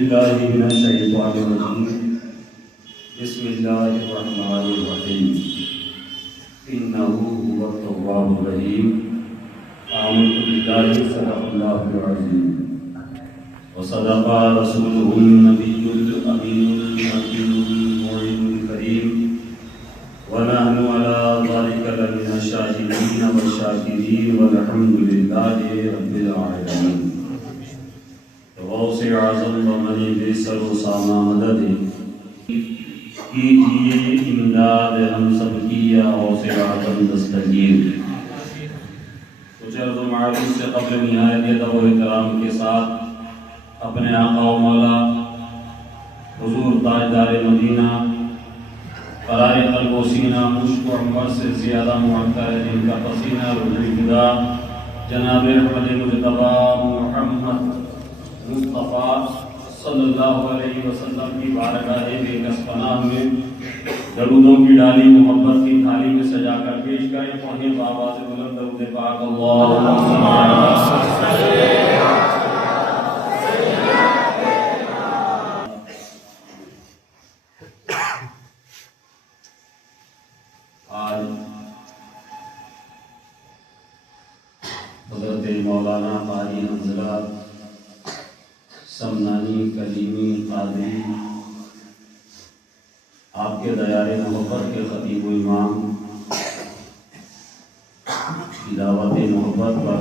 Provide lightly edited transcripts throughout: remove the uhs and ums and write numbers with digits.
بالله من الشيطان الرجيم بسم الله الرحمن الرحيم إنه هو التواب الرحيم آمنت بالله صدق الله العظيم وصدق رسوله النبي الأمين المكين المعين الكريم ونحن على ذلك لمن الشاهدين والشاكرين والحمد لله رب العالمين غوث اعظم ومنی بیسر و سامہ مدد کیجئے امداد ہم سب کی یا غوث اعظم دستگیر. کچھ عرض و معروف سے قبل نہایت ادب و احترام کے ساتھ اپنے آقا و مولا حضور تاجدار مدینہ قرار قلب و سینہ مشک و عنبر سے زیادہ معطر ہے جن کا پسینہ روح فدا جناب احمد مجتبی محمد مصطفیٰ صلی اللہ علیہ وسلم کی بارگاہ بے کس پناہ میں درودوں کی ڈالی محبت کی تھالی میں سجا کر پیش کریں. پڑھیں بآواز بلند درود پاک اللہم صل علی آج حضرت مولانا قاری حنظلہ سمنانی کلیمی قادری آپ کے دیار محبت کے خطیب و امام کی دعوت محبت پر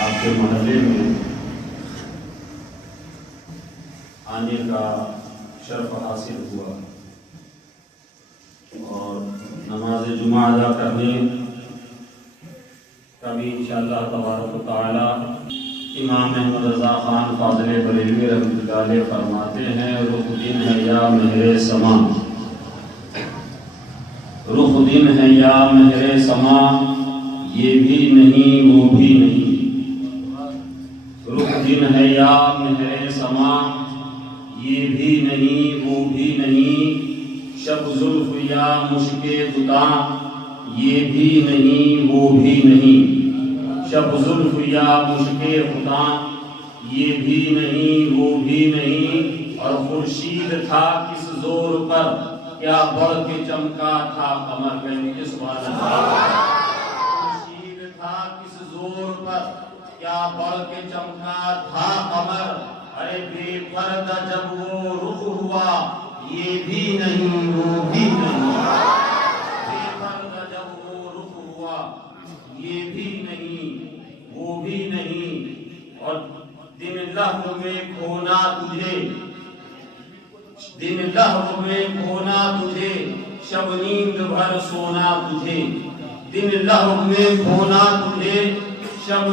آپ کے محلے میں آنے کا شرف حاصل ہوا اور نماز جمعہ ادا کرنے کا بھی انشاءاللہ تبارک و تعالی امام احمد رضا خان فاضل بریلوی رحمۃ اللہ علیہ فرماتے ہیں رخ دن ہے یا مہر سما، رخ دن ہے یا مہر سما، یہ بھی نہیں وہ بھی نہیں، رخ دن ہے یا مہر سما، یہ بھی نہیں وہ بھی نہیں، شب زلف یا مشک دتا، یہ بھی نہیں وہ بھی نہیں، شب زلف یا مشک خدا، یہ بھی نہیں وہ بھی نہیں، اور خورشید تھا کس زور پر کیا بڑھ کے چمکا تھا قمر. کہیے سبحان اللہ. خورشید تھا کس زور پر کیا بڑھ کے چمکا تھا قمر، ارے بے پردہ جب وہ رخ ہوا یہ بھی نہیں وہ بھی نہیں، بے پردہ جب وہ رخ ہوا یہ بھی نہیں وہ بھی نہیں، اور دن لہو میں کھونا تجھے، دن لہو میں کھونا تجھے، شب نیند بھر سونا تجھے، دن لہو میں کھونا تجھے، شب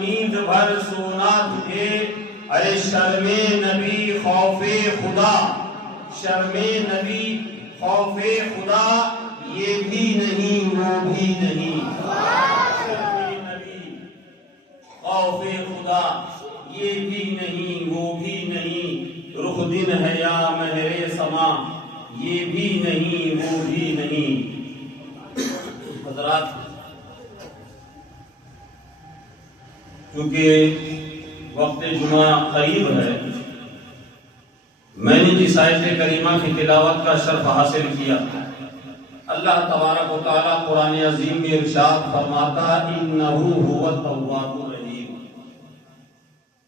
نیند بھر سونا تجھے، ارے شرم نبی خوف خدا، شرم نبی خوف خدا، یہ بھی نہیں وہ بھی نہیں، خوف خدا یہ بھی نہیں وہ بھی نہیں، رخ دن ہے یا مہر سما، یہ بھی نہیں وہ بھی نہیں. حضرات کیونکہ وقت جمعہ قریب ہے، میں نے جس آیت کریمہ کی تلاوت کا شرف حاصل کیا، اللہ تبارک و تعالی قرآن عظیم میں ارشاد فرماتا انہ هو التواب الرحیم،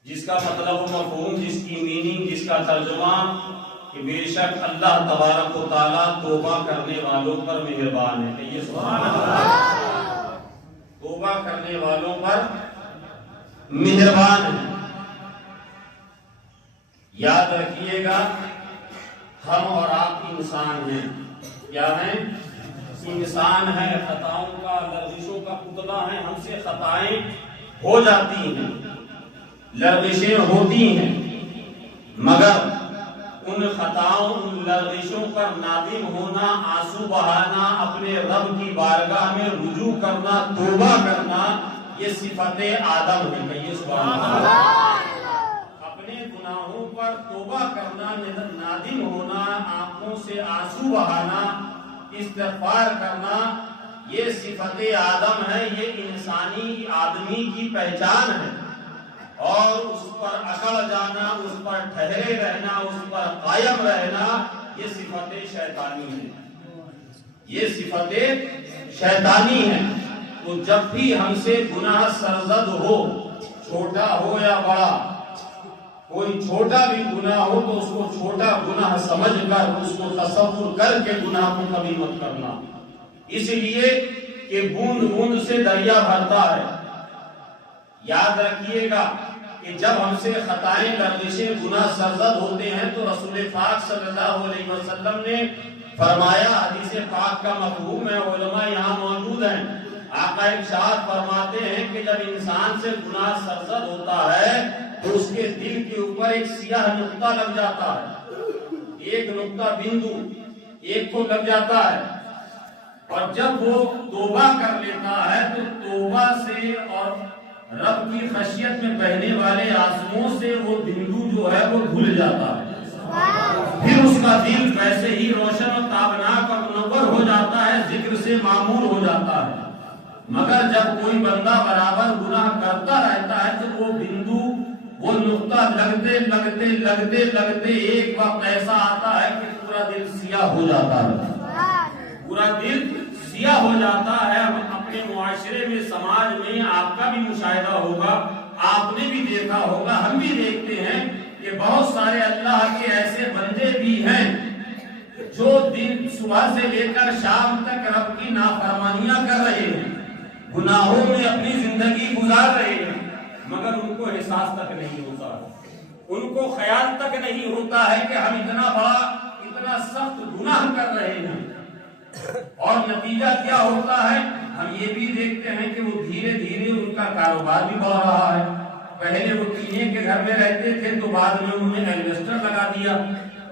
جس کا مطلب و مفہوم، جس کی میننگ، جس کا ترجمہ کہ بے شک اللہ تبارک و تعالی توبہ کرنے والوں پر مہربان ہے. کہیے سبحان اللہ. توبہ کرنے والوں پر مہربان ہے. یاد رکھیے گا ہم اور آپ انسان ہیں. کیا ہیں؟ انسان ہے، خطاؤں کا لرزشوں کا پتلا ہے. ہم سے خطائیں ہو جاتی ہیں، لرزشیں ہوتی ہیں، مگر ان خطاؤں ان لرزشوں پر نادم ہونا، آنسو بہانا، اپنے رب کی بارگاہ میں رجوع کرنا، توبہ کرنا، یہ صفت آدم ہے. کہیے سبحان اللہ. اپنے گناہوں پر توبہ کرنا، نادم ہونا، آنکھوں سے آنسو بہانا، استغفار کرنا، یہ صفت آدم ہے. یہ انسانی آدمی کی پہچان ہے اور اس پر عقل ٹھہرے رہنا، اس پر قائم رہنا، یہ صفت شیطانی ہے، یہ صفت شیطانی ہے۔ تو جب بھی ہم سے گناہ سرزد ہو، چھوٹا ہو یا بڑا، کوئی چھوٹا بھی گناہ ہو تو اس کو چھوٹا گناہ سمجھ کر، اس کو تصور کر کے گناہ کو کبھی مت کرنا، اس لیے کہ بوند بوند سے دریا بھرتا ہے۔ یاد رکھیے گا کہ جب ہم سے خطائیں، لغزشیں، گناہ سرزد ہوتے ہیں تو رسول پاک صلی اللہ علیہ وسلم نے فرمایا، حدیث پاک کا مفہوم ہے، علماء یہاں موجود ہیں، آقا ارشاد فرماتے ہیں کہ جب انسان سے گناہ سرزد ہوتا ہے تو اس کے دل کے اوپر ایک سیاہ نقطہ لگ جاتا ہے، ایک نقطہ بندو ایک کو لگ جاتا ہے، اور جب وہ توبہ کر لیتا ہے تو توبہ سے اور رب کی خشیت میں بہنے والے آنسوؤں سے وہ بندو جو ہے وہ دھل جاتا ہے، پھر اس کا دل ویسے ہی روشن اور تابناک اور منور ہو جاتا ہے، ذکر سے معمور ہو جاتا ہے۔ مگر جب کوئی بندہ برابر گناہ کرتا رہتا ہے تو وہ بندو، وہ نقطہ لگتے لگتے لگتے لگتے ایک وقت ایسا آتا ہے کہ پورا دل سیاہ ہو جاتا ہے، پورا دل سیاہ ہو جاتا ہے۔ ہم اپنے معاشرے میں، سماج میں، آپ کا بھی مشاہدہ ہوگا، آپ نے بھی دیکھا ہوگا، ہم بھی دیکھتے ہیں کہ بہت سارے اللہ کے ایسے بندے بھی ہیں جو دن صبح سے لے کر شام تک رب کی نافرمانیاں کر رہے ہیں، گناہوں میں اپنی زندگی گزار رہے ہیں، مگر ان کو احساس تک نہیں ہوتا، ان کو خیال تک نہیں ہوتا ہے کہ ہم اتنا بڑا، اتنا سخت گناہ کر رہے ہیں۔ اور نتیجہ کیا ہوتا ہے؟ ہم یہ بھی دیکھتے ہیں کہ وہ دھیرے دھیرے ان کا کاروبار بھی بڑھ رہا ہے۔ پہلے وہ ٹینے کے گھر میں رہتے تھے تو بعد میں انہوں نے ایلویسٹر لگا دیا،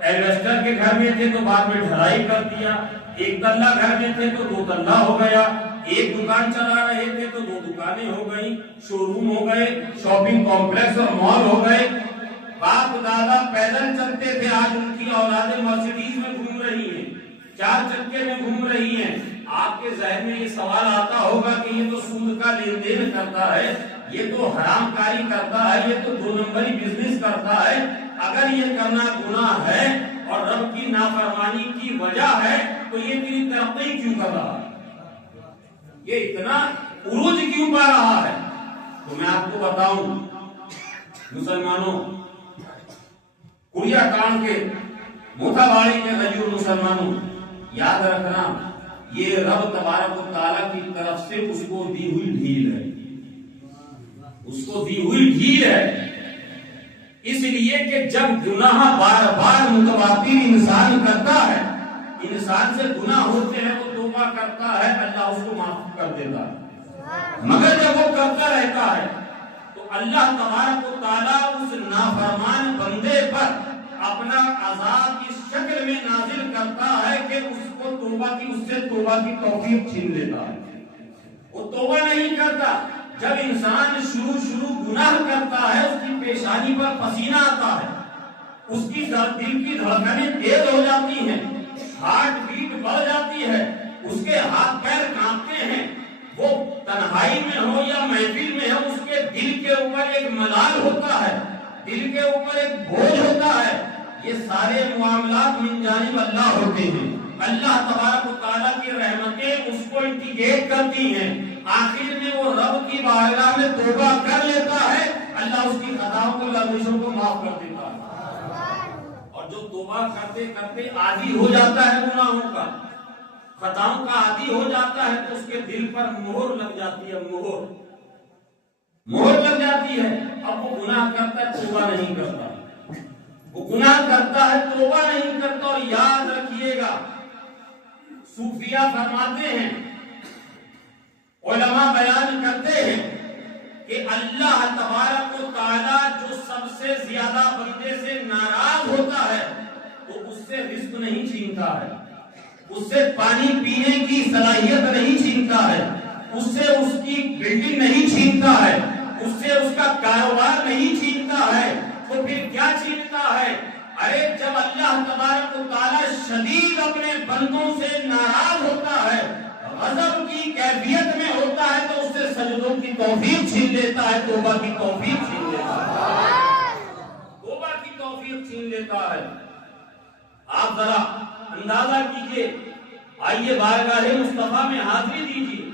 ایلویسٹر کے گھر میں تھے تو بعد میں ڈھلائی کر دیا، ایک تلہ گھر میں تھے تو دو تلہ ہو گیا، ایک دکان چلا رہے تھے تو دو دکانیں ہو گئی، شو روم ہو گئے، شاپنگ کمپلیکس اور مال ہو گئے۔ باپ دادا پیدل چلتے تھے، آج ان کی اولادیں مرسیڈیز میں گھوم رہی ہیں، چار چکے میں گھوم رہی ہیں۔ آپ کے ذہن میں یہ سوال آتا ہوگا کہ یہ تو سود کا لین دین کرتا ہے، یہ تو حرام کاری کرتا ہے، یہ تو دو نمبری بزنس کرتا ہے، اگر یہ کرنا گناہ ہے اور رب کی نافرمانی کی وجہ ہے تو یہ اتنی ترقی کیوں کر رہا ہے، یہ اتنا عروج کیوں پا رہا ہے؟ تو میں آپ کو بتاؤں مسلمانوں، کڑیا کانڈ کے موتھاواڑی کے غیور مسلمانوں، یاد رکھنا یہ رب تبارک و تعالیٰ کی طرف سے اس کو دی ہوئی ڈھیل ہے، اس کو دی ہوئی ڈھیل ہے، اس لیے کہ جب گناہ بار بار متواتر انسان کرتا ہے، انسان سے گناہ ہوتے ہیں وہ توبہ کرتا ہے، اللہ اس کو معاف کر دیتا ہے، مگر جب وہ کرتا رہتا ہے تو اللہ تبارک و تعالیٰ اس نافرمان بندے پر اپنا عذاب اس شکل میں نازل کرتا ہے کہ اس کو اس سے توبہ کی توفیق چھین لیتا ہے، وہ توبہ نہیں کرتا۔ جب انسان شروع گناہ کرتا ہے، اس کی پیشانی پر پسینہ آتا ہے، اس کی دل کی دھڑکنیں تیز ہو جاتی ہیں، ہارٹ بیٹ بڑھ جاتی ہے، اس کے ہاتھ پیر کانپتے ہیں، وہ تنہائی میں ہو یا محفل میں ہو، اس کے دل کے اوپر ایک ملال ہوتا ہے، دل کے اوپر ایک بوجھ ہوتا ہے۔ یہ سارے معاملات من جانب اللہ ہوتے ہیں، اللہ تبارک و تعالیٰ کی رحمتیں اس کو انٹیگیٹ کرتی ہیں، آخر میں وہ رب کی بارگاہ میں توبہ کر لیتا ہے، اللہ اس کی خطاؤں کو، لغزشوں کو معاف کر دیتا ہے۔ اور جو توبہ کرتے کرتے عادی ہو جاتا ہے گناہوں کا، خطاؤں کا عادی ہو جاتا ہے تو اس کے دل پر مہر لگ جاتی ہے، مہر لگ جاتی ہے، اب وہ گناہ کرتا ہے، توبہ نہیں کرتا، وہ گناہ کرتا ہے، توبہ نہیں کرتا۔ اور یاد رکھیے گا، صوفیہ فرماتے ہیں، علماء بیان کرتے ہیں کہ اللہ تبارک و تعالیٰ جو سب سے زیادہ بندے سے ناراض ہوتا ہے تو اس سے رزق نہیں چھینتا ہے، اس سے پانی پینے کی صلاحیت نہیں چھینتا ہے، اس سے اس کی بلڈنگ نہیں چھینتا ہے، اس سے اس کا کاروبار نہیں چھینتا ہے، تو پھر کیا چھینتا ہے؟ ارے جب اللہ تبارک و تعالیٰ شدید اپنے بندوں سے ناراض ہوتا ہے، غضب کی کیفیت میں ہوتا ہے تو اس سے سجدوں کی توفیق چھین لیتا ہے، توبہ کی توفیق چھین لیتا ہے، توبہ کی توفیق دیتا ہے. آپ ذرا اندازہ کیجئے، آئیے بارگاہ مصطفیٰ میں حاضری دیجیے.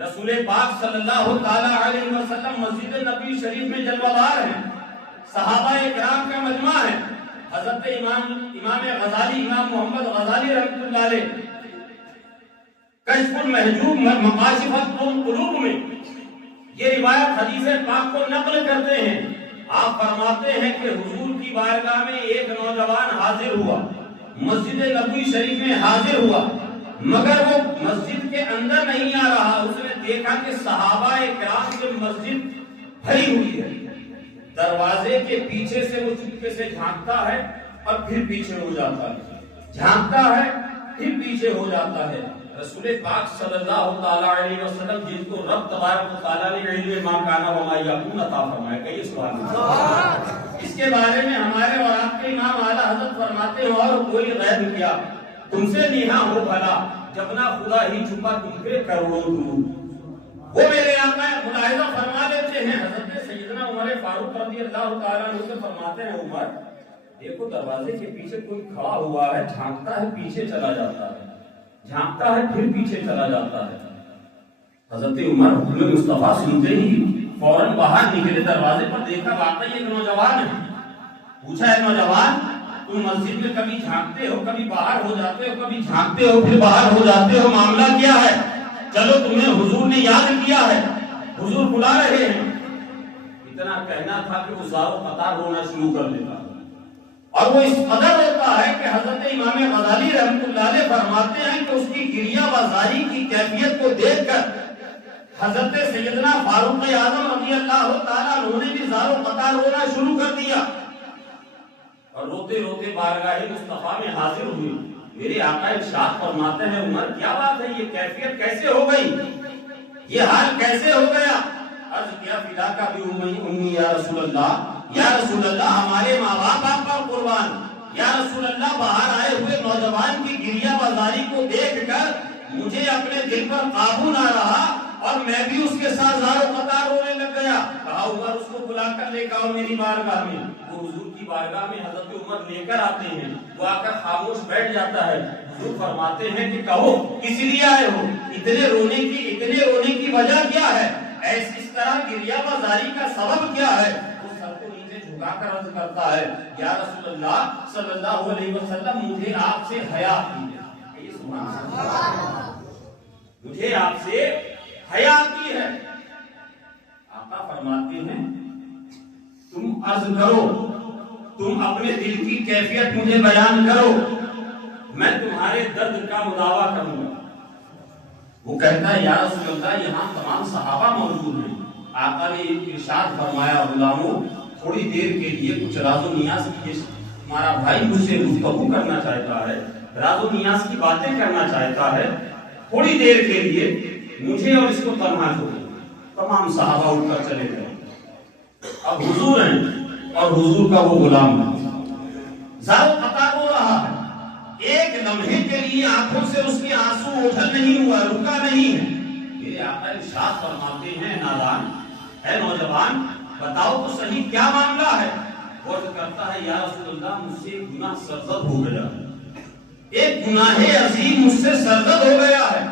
رسول پاک صلی اللہ تعالی علیہ وسلم مسجد نبی شریف میں جلوہ دار ہیں، صحابہ کرام کا مجمع ہے. حضرت امام غزالی، امام محمد غزالی رحمۃ اللہ علیہ کشف المحجوب مکاشف القلوب میں یہ روایت حدیث پاک کو نقل کرتے ہیں. آپ فرماتے ہیں کہ حضور کی بارگاہ میں ایک نوجوان حاضر ہوا، مسجد نبوی شریف میں حاضر ہوا، مگر وہ مسجد کے اندر نہیں آ رہا. اس نے دیکھا کہ صحابہ کرام سے مسجد بھری ہوئی ہے. دروازے کے پیچھے سے وہ چپکے سے جھانکتا ہے اور پھر پیچھے ہو جاتا ہے، جھانکتا ہے پھر پیچھے ہو جاتا ہے. رسول پاک صلی اللہ تعالی علیہ وسلم جن کو رب تبارک و تعالی نے علم ما کان و ما یکون عطا فرمایا، کئی سبحان اللہ. اس کے بارے میں ہمارے اور آپ کے امام اعلی حضرت فرماتے ہیں، اور کوئی غیب کیا تم سے نیہا ہو بھلا، جب نہ خدا ہی چھپا تم پہ کروڑوں دور. وہ میرے آقا ملاحظہ فرما لیتے ہیں. حضرت سیدنا عمر فاروق رضی اللہ تعالیٰ عنہ سے فرماتے ہیں، عمر دیکھو دروازے کے پیچھے کوئی کھڑا ہوا ہے، جھانکتا ہے پیچھے چلا جاتا ہے، جھانکتا ہے پھر پیچھے چلا جاتا ہے. حضرت عمر حکم مصطفیٰ سنتے ہی فوراً باہر نکلے، دروازے پر دیکھا واقعی ایک نوجوان ہے. پوچھا ہے نوجوان تم مسجد میں کبھی جھانکتے ہو، کبھی باہر ہو جاتے ہو، کبھی جھانکتے ہو پھر باہر ہو جاتے ہو، معاملہ کیا ہے؟ چلو تمہیں حضور نے یاد کیا ہے، حضور بلا رہے ہیں. اتنا کہنا تھا کہ وہ زار و قطار رونا شروع کر دیتا، اور وہ اس قدر ہوتا ہے کہ حضرت امام غزالی رحمۃ اللہ علیہ فرماتے ہیں کہ اس کی گریہ بازاری کی کیفیت کو دیکھ کر حضرت سیدنا فاروق اعظم رضی اللہ تعالیٰ عنہ نے بھی زار و قطار رونا شروع کر دیا اور روتے روتے بارگاہ مصطفیٰ میں حاضر ہوئے. میرے آقا ارشاد فرماتے ہیں، عمر کیا بات ہے، یہ کیفیت کیسے ہو گئی، یہ حال کیسے ہو گیا؟ عرض کیا فدا کا بھی امی یا رسول اللہ، یا رسول اللہ ہمارے ماں باپ آپ پر قربان، یا رسول اللہ باہر آئے ہوئے نوجوان کی گریہ بازاری کو دیکھ کر مجھے اپنے دل پر قابو نہ رہا اور میں بھی اس کے ساتھ زار و قطار رونے لگ گیا. کہا عمر اس کو بلا کر لے کر میری بارگاہ میں. وہ حضور کی بارگاہ میں حضرت عمر لے کر آتے ہیں، وہ آ کر خاموش بیٹھ جاتا ہے. حضور فرماتے ہیں کہ کہو کس لیے آئے ہو، اتنے رونے کی وجہ کیا ہے، اس طرح گریہ بازاری کا سبب کیا ہے؟ وہ سر کو نیچے جھکا کر عرض کرتا ہے، یا رسول اللہ صلی اللہ علیہ وسلم مجھے آپ سے حیا آتی ہے، مجھے آپ سے حیا آتی ہے. آقا فرماتے ہیں تم عرض کرو، تم اپنے دل کی کیفیت مجھے بیان کرو، میں تمہارے درد کا مداوا کروں گا. وہ کہتا ہے، یا رسول اللہ یہاں تمام صحابہ موجود ہیں. آقا نے ارشاد فرمایا، غلاموں تھوڑی دیر کے لیے کچھ راز و نیاز کی، ہمارا بھائی مجھ سے گفتگو کرنا چاہتا ہے، راز و نیاز کی باتیں کرنا چاہتا ہے، تھوڑی دیر کے لیے مجھے اور اس کو تنہا چھوڑو. تمام صحابہ اٹھ کر چلے گئے. اب حضور ہیں اور حضور کا وہ غلام ہے، زار و قطار ہو رہا ہے. ایک لمحے کے لیے آنکھوں سے اس کے آنسو اوجھل نہیں ہوا، رکا نہیں ہے. میرے آقا ارشاد فرماتے ہیں، نادان ہے نوجوان، بتاؤ تو صحیح کیا معاملہ ہے؟ وہ کرتا ہے، یا رسول اللہ مجھ سے ایک گناہ سرزد ہو گیا، ایک گناہ عظیم مجھ سے سرزد ہو گیا ہے.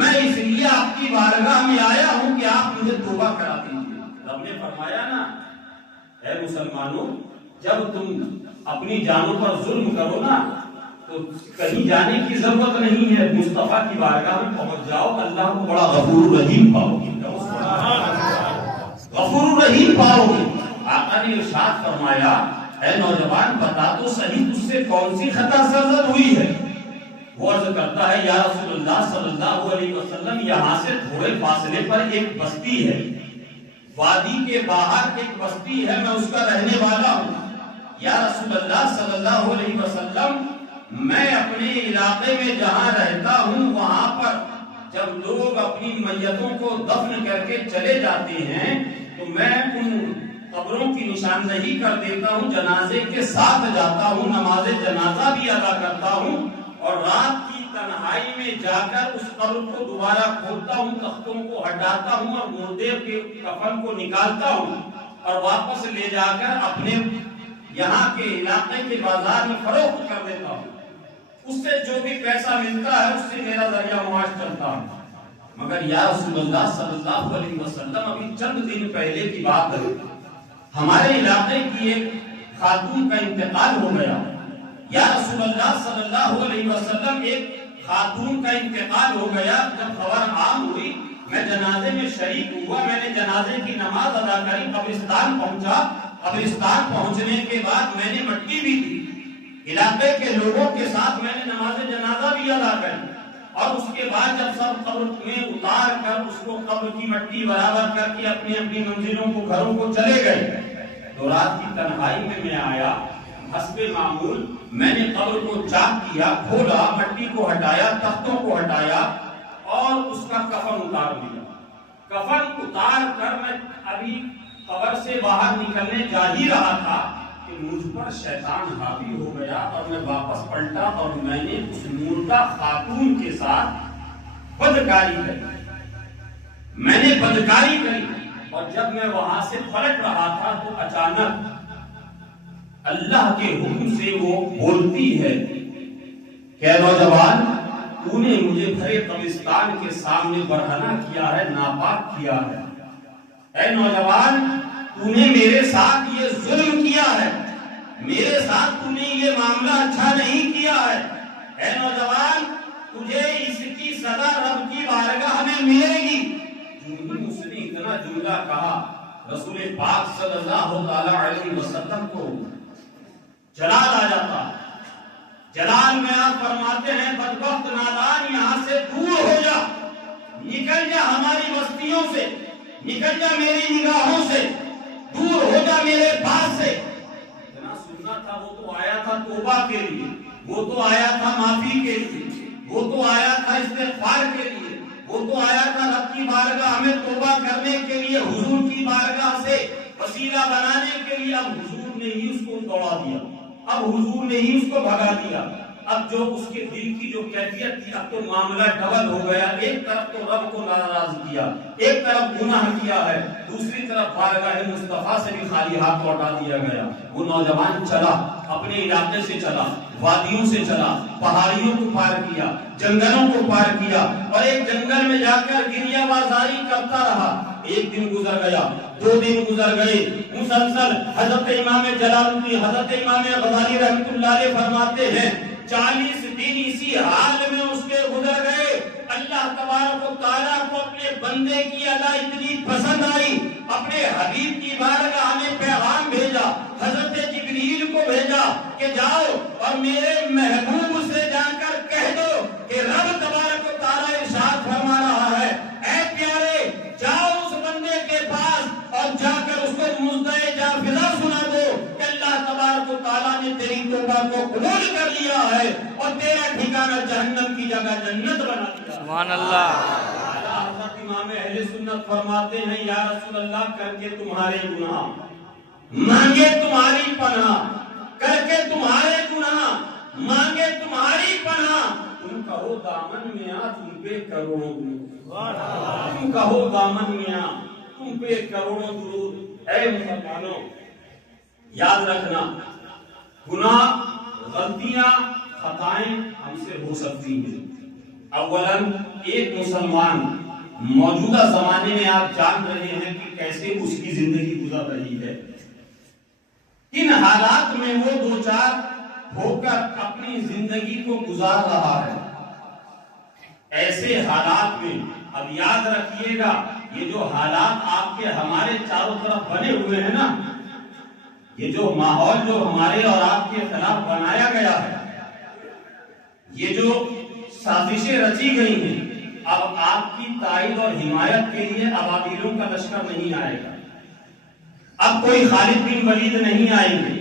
میں اس لیے آپ کی بارگاہ میں آیا ہوں کہ آپ مجھے توبہ کرا دیجیے. رب نے فرمایا نا، اے مسلمانوں جب تم اپنی جانوں پر ظلم کرو نا تو کہیں جانے کی ضرورت نہیں ہے، مصطفیٰ کی بارگاہ میں پہنچ جاؤ، اللہ کو بڑا غفور رحیم پاؤ گے، غفور رحیم پاؤ گے. آقا نے ارشاد فرمایا، اے نوجوان بتا تو صحیح تجھ سے کون سی خطا سرزد ہوئی ہے؟ وہ عرض کرتا ہے، یا رسول اللہ صلی اللہ علیہ وسلم یہاں سے تھوڑے فاصلے پر ایک بستی ہے، وادی کے باہر ایک بستی ہے، میں اس کا رہنے والا ہوں. یا رسول اللہ صلی اللہ علیہ وسلم میں اپنے علاقے میں جہاں رہتا ہوں وہاں پر جب لوگ اپنی میتوں کو دفن کر کے چلے جاتے ہیں تو میں ان قبروں کی نشاندہی کر دیتا ہوں، جنازے کے ساتھ جاتا ہوں، نماز جنازہ بھی ادا کرتا ہوں اور رات کی تنہائی میں جا کر اس قبر کو دوبارہ کھودتا ہوں، تختوں کو ہٹاتا ہوں اور مردے کے کفن کو نکالتا ہوں اور واپس لے جا کر اپنے یہاں کے علاقے کے بازار میں فروخت کر دیتا ہوں، اس سے جو بھی پیسہ ملتا ہے اس سے میرا ذریعہ معاش چلتا ہے۔ مگر یا رسول اللہ صلی اللہ علیہ وسلم، ابھی چند دن پہلے کی بات ہے، ہمارے علاقے کی ایک خاتون کا انتقال ہو گیا۔ یا رسول اللہ صلی اللہ علیہ وسلم، ایک خاتون کا انتقال ہو گیا۔ جب خبر عام ہوئی، میں جنازے میں شریک ہوا، میں نے جنازے کی نماز ادا کری، قبرستان پہنچا۔ قبرستان پہنچنے کے بعد میں نے مٹی بھی دی، علاقے کے لوگوں کے ساتھ میں نے نماز جنازہ بھی ادا کری، اور اس کے بعد جب سب قبر میں اتار کر اس کو قبر کی مٹی برابر کر کے اپنی اپنی منزلوں کو گھروں کو چلے گئے، تو رات کی تنہائی میں آیا۔ حسب معمول میں نے قبر کو چاک کیا، کھولا، مٹی کو ہٹایا، تختوں کو ہٹایا اور اس کا کفن اتار دیا۔ کفن اتار کر میں ابھی قبر سے باہر نکلنے جا ہی رہا تھا کہ مجھ پر شیطان حاوی ہو گیا، اور میں واپس پلٹا اور میں نے اس مردہ خاتون کے ساتھ بدکاری کری۔ میں نے بدکاری کری، اور جب میں وہاں سے پلٹ رہا تھا تو اچانک اللہ کے حکم سے وہ بولتی ہے کہ نوجوان، تو نے مجھے بھرے قبرستان کے سامنے برہنہ کیا ہے، ناپاک کیا ہے۔ اے نوجوان، تو نے میرے ساتھ یہ ظلم کیا ہے، میرے ساتھ تو نے یہ معاملہ اچھا نہیں کیا ہے۔ اے نوجوان، تجھے اس کی سزا رب کی بارگاہ میں ملے گی۔ اس نے اتنا جملہ کہا، رسول پاک صلی اللہ علیہ وسلم کو جلال آ جاتا۔ جلال میں آپ فرماتے ہیں، بدبخت نادان، یہاں سے دور ہو جا، نکل جا ہماری بستیوں سے، نکل جا میری نگاہوں سے، دور ہو جا میرے پاس سے۔ اتنا سننا تھا، وہ تو آیا تھا توبہ کے لیے، وہ تو آیا تھا معافی کے لیے، وہ تو آیا تھا استغفار کے لیے، وہ تو آیا تھا رب کی بارگاہ میں توبہ کرنے کے لیے، حضور کی بارگاہ سے وسیلہ بنانے کے لیے۔ اب حضور نے ہی اس کو دوڑا دیا، اب حضور نے ہی اس کو بھگا دیا۔ اب جو اس کے دل کی جو کیفیت تھی، اب تو معاملہ ڈبل ہو گیا۔ ایک طرف تو رب کو ناراض کیا، ایک طرف گناہ کیا ہے، دوسری طرف بارگاہ مصطفیٰ سے بھی خالی ہاتھ لوٹا دیا گیا۔ وہ نوجوان چلا، اپنے علاقے سے چلا، وادیوں سے چلا، پہاڑیوں کو پار کیا، جنگلوں کو پار کیا، اور ایک جنگل میں جا کر گریہ بازاری کرتا رہا۔ ایک دن گزر گیا، 2 دن گزر گئے، مسلسل حضرت امام جلال الدین، حضرت امام غزالی رحمۃ اللہ علیہ فرماتے ہیں 40 دن اسی حال میں اس کے گزر گئے۔ اللہ تبارک و تعالیٰ کو اپنے بندے کی ادا اتنی پسند آئی، اپنے حبیب کی بارگاہ میں پیغام بھیجا، حضرت جبریل کو بھیجا کہ جاؤ اور میرے محبوب سے جا کر کہہ دو کہ رب تبارک و تعالیٰ ارشاد فرما رہا ہے، اے پیارے جاؤ اس بندے کے پاس اور جا کر اس کو مزدہ جافظہ سنا دو کہ اللہ تبارک و تعالیٰ نے تیری توبہ کو قبول کر لیا ہے اور تیرا ٹھکانہ جہنم کی جگہ جنت بنا دیا۔ سبحان اللہ۔ حضرت امام اہل سنت فرماتے ہیں، یا رسول اللہ، کر کے تمہارے گناہ، مانگے تمہاری پناہ، کر کے تمہارے گناہ، مانگے تمہاری پناہ، تم کہو دامن میں آ، تم پہ کروڑوں درود، تم کہو دامن میں آ، تم پہ کروڑوں درود۔ اے مسلمانوں، یاد رکھنا، گناہ، غلطیاں، خطائیں ہم سے ہو سکتی ہیں۔ اولاً ایک مسلمان موجودہ زمانے میں آپ جان رہے ہیں کہ کیسے اس کی زندگی گزر رہی ہے، کن حالات میں وہ دوچار ہو کر اپنی زندگی کو گزار رہا ہے۔ ایسے حالات میں اب یاد رکھیے گا، یہ جو حالات آپ کے ہمارے چاروں طرف بنے ہوئے ہیں نا، یہ جو ماحول جو ہمارے اور آپ کے خلاف بنایا گیا ہے، یہ جو سازشیں رچی گئی ہیں، اب آپ کی تائید اور حمایت کے لیے ابابیلوں کا لشکر نہیں آئے گا، اب کوئی خالد بن ولید نہیں آئیں گے،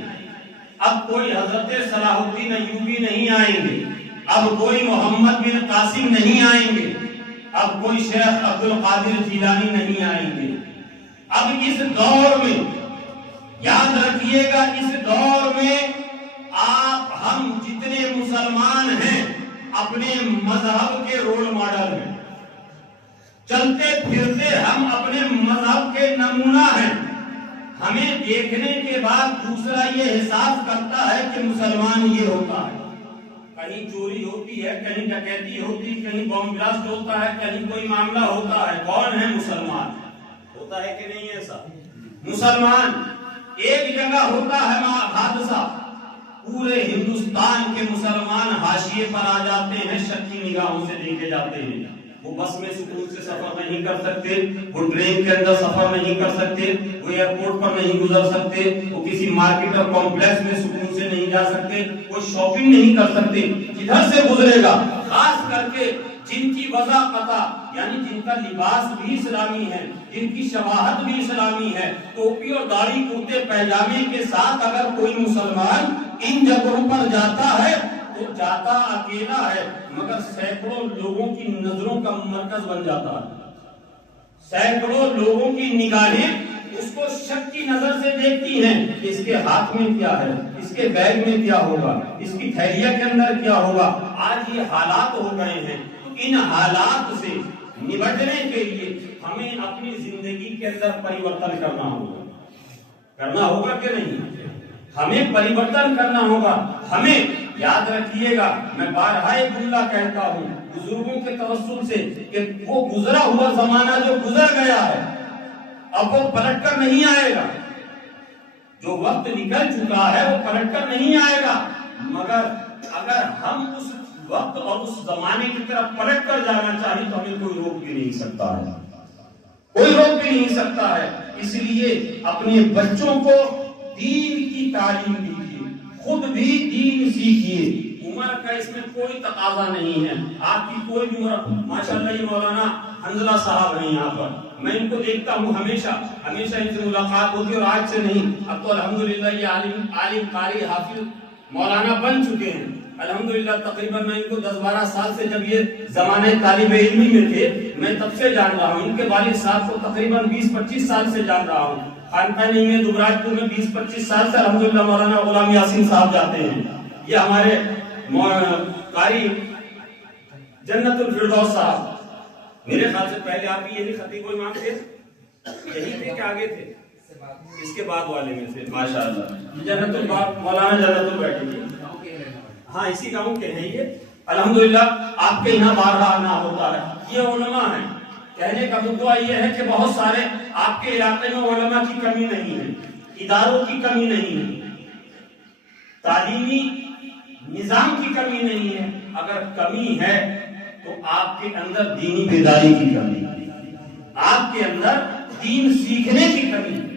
اب کوئی حضرت صلاح الدین ایوبی نہیں آئیں گے، اب کوئی محمد بن قاسم نہیں آئیں گے، اب کوئی شیخ عبد القادر جیلانی نہیں آئیں گے۔ اب اس دور میں یاد رکھیے گا، اس دور میں آپ ہم جتنے مسلمان ہیں اپنے مذہب کے رول ماڈل ہیں، چلتے پھرتے ہم اپنے مذہب کے نمونہ ہیں، ہمیں دیکھنے کے بعد دوسرا یہ احساس کرتا ہے کہ مسلمان یہ ہوتا ہے. کہیں چوری ہوتی ہے، کہیں ڈکیتی ہوتی، کہیں بم بلاسٹ ہوتا ہے، کہیں کوئی معاملہ ہوتا ہے، کون ہے مسلمان؟ ہوتا ہے کہ نہیں ایسا؟ مسلمان ایک جگہ ہوتا ہے حادثہ، پورے ہندوستان کے مسلمان حاشیے پر آ جاتے ہیں، شک کی نگاہوں سے دیکھے جاتے ہیں. وہ بس میں سکون سے سفر نہیں کر سکتے، وہ ٹرین کے اندر سفر نہیں کر سکتے، وہ ایئرپورٹ پر نہیں گزر سکتے، وہ کسی مارکیٹ اور کمپلیکس میں سکون سے نہیں جا سکتے، وہ شاپنگ نہیں کر سکتے. کدھر سے گزرے گا؟ خاص کر کے جن کی وضاحت یعنی جن کا لباس بھی اسلامی ہے، جن کی شباہت بھی اسلامی ہے، ٹوپی اور داڑھی کرتے پیجامے کے ساتھ اگر کوئی مسلمان ان جگہوں پر جاتا ہے تو جاتا اکیلا ہے، مگر سینکڑوں لوگوں کی نظروں کا مرکز بن جاتا ہے. سینکڑوں لوگوں کی نگاہیں اس کو شک کی نظر سے دیکھتی ہیں کہ اس کے ہاتھ میں کیا ہے، اس کے بیگ میں کیا ہوگا، اس کی تھیلیہ کے اندر کیا ہوگا. آج یہ حالات ہو گئے ہیں. ان حالات سے نبٹنے کے لیے ہمیں اپنی زندگی کے اندر پریورتن کرنا ہوگا کہ نہیں؟ ہمیں پریورتن کرنا ہوگا. ہمیں یاد رکھیے گا، میں بارہا ایک جملہ کہتا ہوں بزرگوں کے توسل سے کہ وہ گزرا ہوا زمانہ جو گزر گیا ہے اب وہ پلٹ کر نہیں آئے گا. جو وقت نکل چکا ہے وہ پلٹ کر نہیں آئے گا، مگر اگر ہم اس وقت اور اس زمانے کی طرف پلٹ کر جانا چاہیں تو ہمیں کوئی روک بھی نہیں سکتا ہے، کوئی روک بھی نہیں سکتا ہے. اس لیے اپنے بچوں کو دین کی تعلیم دیجیے، خود بھی دین سیکھیے. عمر کا اس میں کوئی تقاضا نہیں ہے. آپ کی کوئی بھی عمر، ماشاءاللہ یہ مولانا حنظلہ صاحب ہیں یہاں پر، میں ان کو دیکھتا ہوں ہمیشہ ان سے ملاقات ہوتی ہے، اور آج سے نہیں، اب تو الحمدللہ یہ عالم قاری حافظ مولانا بن چکے ہیں الحمدللہ. تقریباً میں ان کو 10-12 سال سے، جب یہ زمانہ طالب علمی میں تھے، میں تب سے جان رہا ہوں. ان کے والد صاحب کو تقریباً 20-25 سال سے جان رہا ہوں. خانقاہ نعیم میں دبراج پور میں 20-25 سال سے الحمدللہ مولانا غلام یاسین صاحب جاتے ہیں. یہ ہمارے قاری جنت الفردوس صاحب، میرے خیال سے پہلے آپ کی یہی خطیب و امام تھے، یہی تھے کہ آگے تھے؟ اس کے بعد والے میں سے ماشاءاللہ جنت مولانا جنت بیٹھے تھے، ہاں اسی گاؤں کے ہیں یہ الحمدللہ. آپ کے یہاں بارہا آنا ہوتا ہے. یہ علماء ہیں. کہنے کا مدعا یہ ہے کہ بہت سارے آپ کے علاقے میں علماء کی کمی نہیں ہے، اداروں کی کمی نہیں ہے، تعلیمی نظام کی کمی نہیں ہے. اگر کمی ہے تو آپ کے اندر دینی بیداری کی کمی ہے، آپ کے اندر دین سیکھنے کی کمی ہے.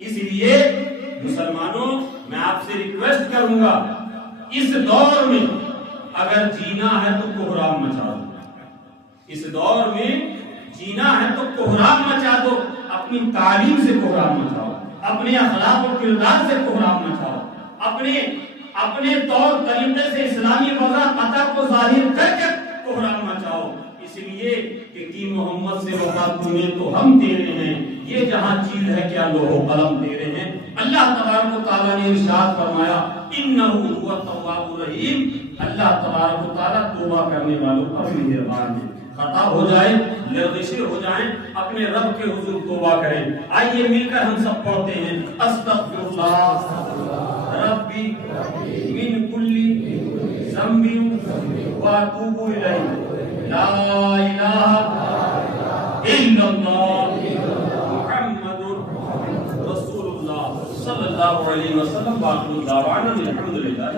اس لیے مسلمانوں میں آپ سے ریکویسٹ کروں گا، اس دور میں اگر جینا ہے تو کوہرام مچا دو. اس دور میں جینا ہے تو کوہرام مچا دو. اپنی تعلیم سے کوہرام مچاؤ، اپنے اخلاق و کردار سے کوہرام مچاؤ، اپنے طور طریقے سے اسلامی وضاحت کو ظاہر کر کے کوہرام مچاؤ. اس لیے کہ محمد سے وفا تمہیں تو ہم تیرے ہیں، یہ جہاں چیز ہے کیا لوح و قلم تیرے ہیں. اللہ تبارک و تعالیٰ نے ارشاد فرمایا انہ هو التواب الرحیم. اللہ تبارک و تعالیٰ توبہ کرنے والوں پر مہربان ہے. خطا ہو جائے، لغزشیں ہو جائیں، اپنے رب کے حضور توبہ کریں. آئیے مل کر ہم سب پڑھتے ہیں استغفر اللہ ربی من کل ذنب واتوب الیہ لا الہ الا اللہ محمد رسول اللہ صلی اللہ علیہ وسلم. باقی دعوانا الحمدللہ.